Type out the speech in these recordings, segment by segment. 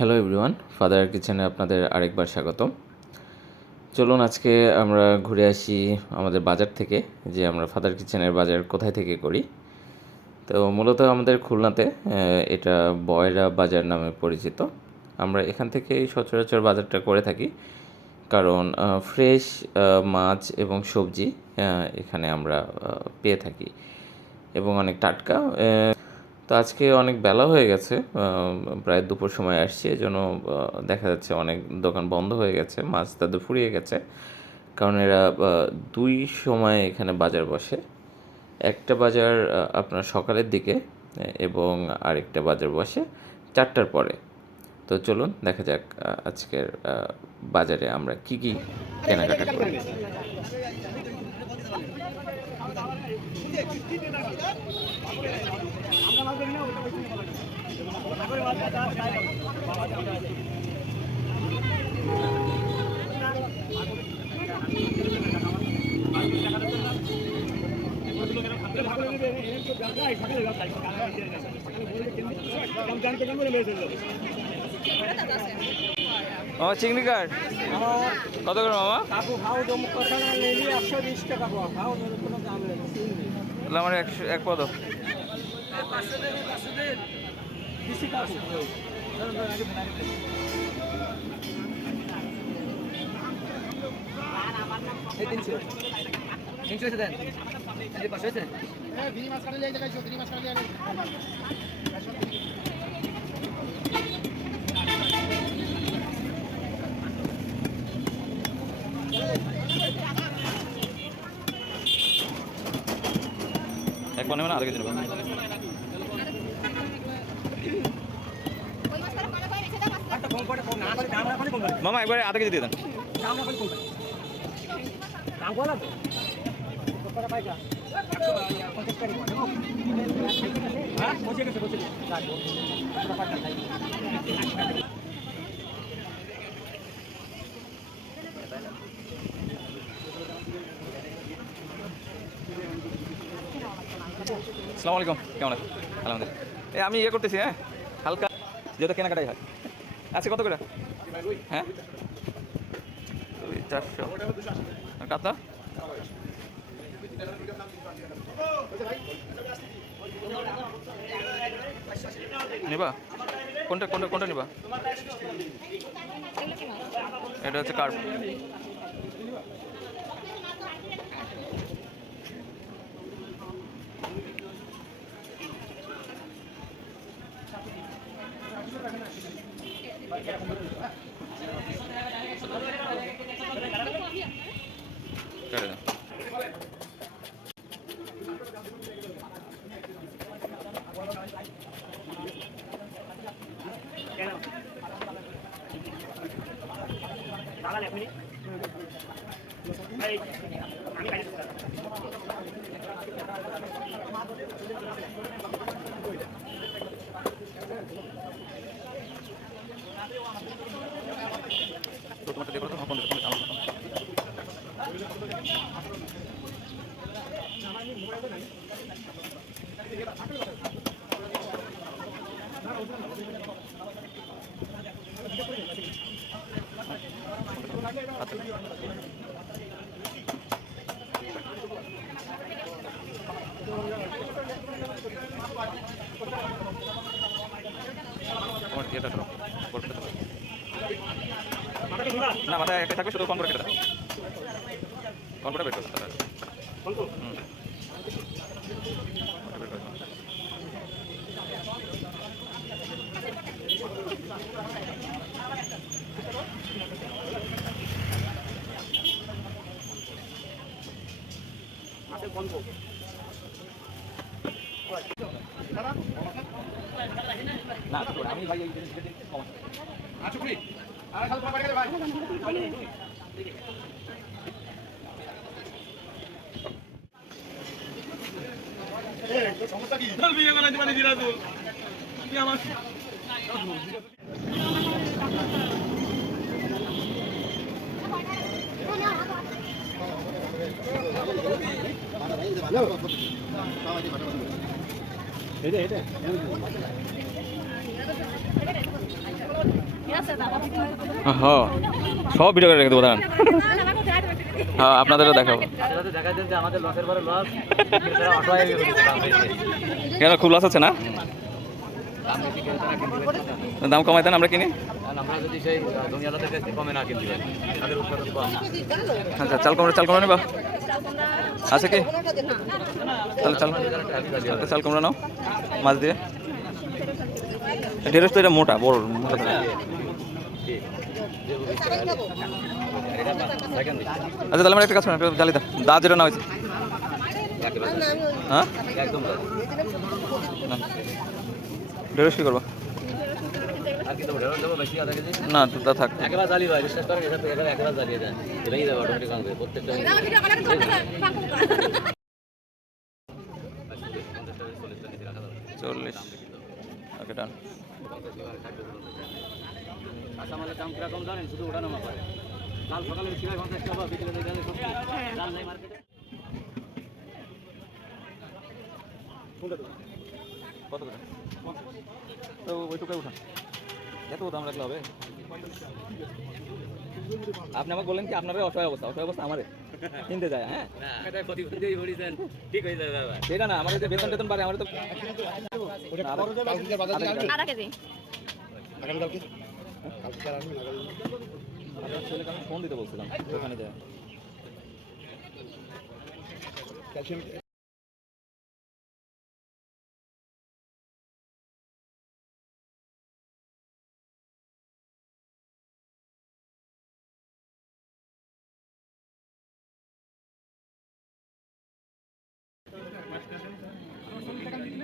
Hello everyone, father কিচেনে আপনাদের আরেকবার স্বাগতম। চলুন আজকে আমরা ঘুরে আসি আমাদের বাজার থেকে, যে আমরা ফাদার কিচেনের বাজার কোথায় থেকে করি। তো মূলত আমাদের খুলনাতে এটা বয়রা বাজার নামে পরিচিত। আমরা এখান থেকেই সচরাচর বাজারটা করে থাকি, কারণ ফ্রেশ মাছ এবং সবজি এখানে আমরা পেয়ে থাকি এবং অনেক টাটকা। তো আজকে অনেক বেলা হয়ে গেছে, প্রায় দুপুর সময় আসছে, এজন্য দেখা যাচ্ছে অনেক দোকান বন্ধ হয়ে গেছে, মাছ তাদের ফুরিয়ে গেছে। কারণ এরা দুই সময় এখানে বাজার বসে, একটা বাজার আপনার সকালের দিকে এবং আরেকটা বাজার বসে 4টার পরে। তো চলুন দেখা যাক আজকের বাজারে আমরা কি কি কেনাকাটা করি। মামা চিংড়ি কাঠ কত করে মামা? আমার 100 পদ। এক মনে মানে আধা কেজি নেবেন মামা, একবারে আধা কেজি দিয়ে দেন। আসসালামু আলাইকুম, কেমন আছেন? আলহামদুলিল্লাহ। আমি করতেছি, হালকা যেহেতু কেনাকাটাই হয়। আজকে কত করে? হ্যাঁ, 400 কাতলা নিবা? কোনটা কোনটা কোনটা নিবা? এটা হচ্ছে কার্প। না, মাথায় একটা থাকবে, শুধু কম করে কেটে দাও। কম করে বের করো। না আমি ভাই এই জিনিস কম আচ্ছা করি আর খালি তোমার বাড়ি গেলে ভাই এই তো সমস্যা কি চল বিয়ে করা দিবানি দিরাজুল কি আমার এটা হ্যাঁ সব ভিডিও করে রেখে দেবো দাঁড়ান। হ্যাঁ আপনাদেরও দেখাবো। কেন খুব লস আছে না? দাম কমাই দেন আমরা কিনি। আচ্ছা চাল কুমড়া নেবা আছে কি? তাহলে চাল কুমড়া নাও মাছ দিয়ে। ঢেঁড়স তো এটা মোটা বড় মোটা। আচ্ছা তাহলে আমরা একটা কাজ করেন, একটা জালি দা যেটা না হয়েছে। হ্যাঁ ঢেঁড়স কি করবা? না তা থাক। চল্লিশ ওকে ডান। কাঁচামালের দাম কিরকম জানেন? শুধু ওঠানামা করে। কাল সকালে 50 টাকা, বিকেলে দেখলেন 70 দাম নাই মার্কেটে। কত করে? তো ওইটুকাই উঠান, এত দাম রাখলে হবে? আপনি আমাকে বললেন কি আপনার অসহায় অবস্থা আমারে কিনতে যায়। হ্যাঁ ঠিক হয়ে যাবে বাবা। সেটা না, আমাকে যে বেতন বাড়ে আমার তো আধা কেজি। ছেলেকে আমি ফোন দিতে বলছিলাম ওখানে যায়।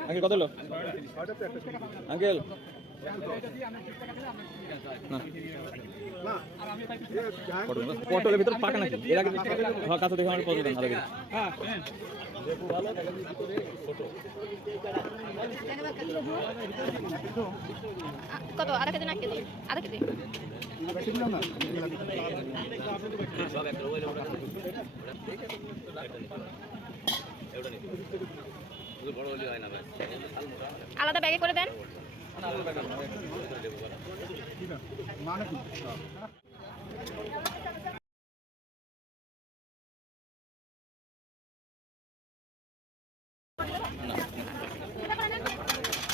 আঙ্কেল কত হলো? আঙ্কেল পটলের ভিতর পাকা নাকি? এর আগে কাছে দেখে আমার পছন্দ না লাগে। কত? আধা কেজি না এক কেজি? আধা কেজি। আলাদা ব্যাগে করে দেন।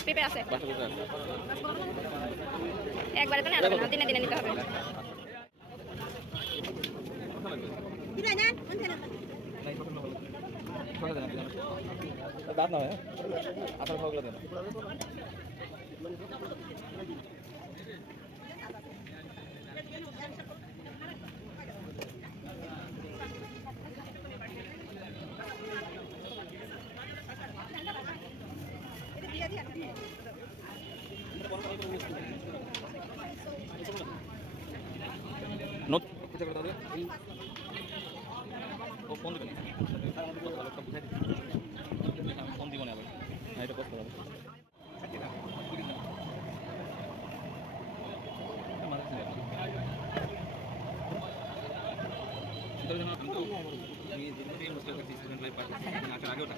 পেঁপে আছে একবারে তো নেওয়া যাবে না, দিনে দিনে নিতে হবে। দাঁত না হয় আসার খাওয়া দেন। নোট ও ফোন দিবেন ফোন দিব না আবার এটা কষ্ট হবে।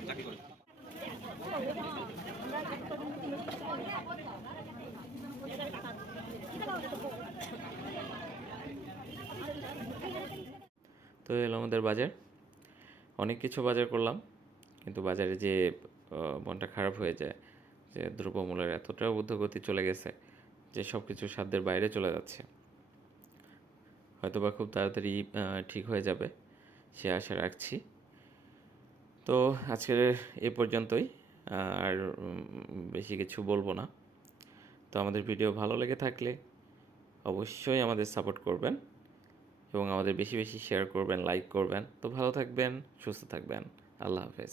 চাকরি করে তো এলো আমাদের বাজার। অনেক কিছু বাজার করলাম, কিন্তু বাজারে যে মনটা খারাপ হয়ে যায় যে দ্রব্যমূল্যের এতটা ঊর্ধ্বগতি চলে গেছে যে সব কিছু সাধ্যের বাইরে চলে যাচ্ছে। হয়তোবা খুব তাড়াতাড়ি ঠিক হয়ে যাবে সে আশা রাখছি। তো আজকের এ পর্যন্তই, আর বেশি কিছু বলবো না। তো আমাদের ভিডিও ভালো লেগে থাকলে অবশ্যই আমাদের সাপোর্ট করবেন এবং আমাদের বেশি বেশি শেয়ার করবেন, লাইক করবেন। তো ভালো থাকবেন, সুস্থ থাকবেন। আল্লাহ হাফেজ।